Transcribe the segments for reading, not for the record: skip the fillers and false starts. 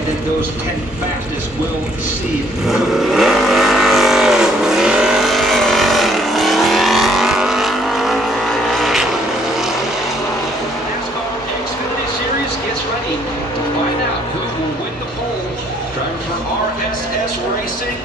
and then those 10 fastest will see. Nascar Xfinity Series gets ready to find out who will win the pole. Driver for RSS Racing,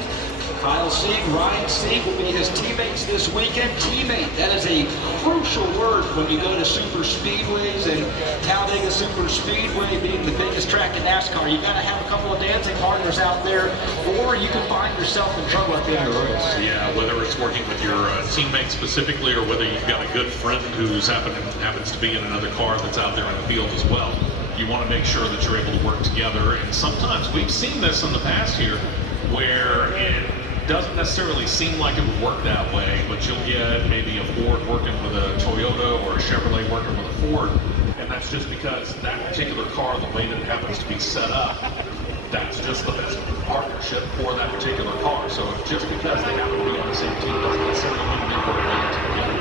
Kyle Sieg, Ryan Sieg will be his teammates this weekend. Teammate, that is a crucial word when you go to super speedways, and Talladega Super Speedway being the biggest track in NASCAR. You got to have a couple of dancing partners out there, or you can find yourself in trouble at the end of the race. Yeah, whether it's working with your teammate specifically, or whether you've got a good friend who's happens to be in another car that's out there in the field as well. You want to make sure that you're able to work together, and sometimes we've seen this in the past here, where it doesn't necessarily seem like it would work that way, but you'll get maybe a Ford working with a Toyota or a Chevrolet working with a Ford, and that's just because that particular car, the way that it happens to be set up, that's just the best partnership for that particular car. So just because they happen to be on the same team doesn't necessarily mean they work well together.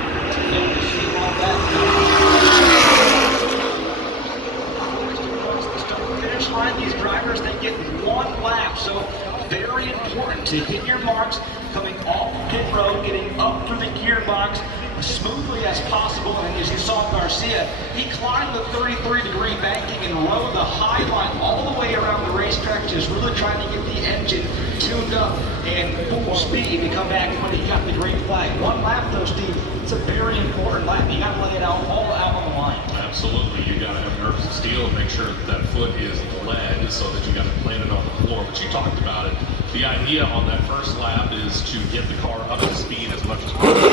Finish line, these drivers, they get one lap, so very important to hit your marks coming off pit road, getting up through the gearbox as smoothly as possible. And as you saw Garcia, he climbed the 33-degree banking and rode the high line all the way around the racetrack, just really trying to get the engine tuned up and full speed to come back when he got the green flag. One lap though, Steve, it's a very important lap. You got to lay it out all out on the line. Absolutely, you got to have nerves of steel and make sure that foot is lead so that you got to plant it on the floor. But you talked about it. The idea on that first lap is to get the car up to speed as much as possible.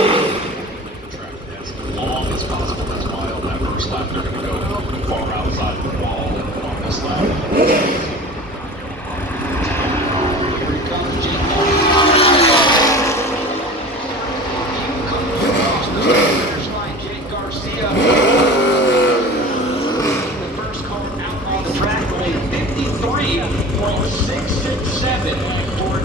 Make the track as long as possible. That's why on that first lap they're going to go far outside of the wall on this lap. Here he comes, Jake. Across the finish line, Jake Garcia. The first car out on the track, only 53.667 for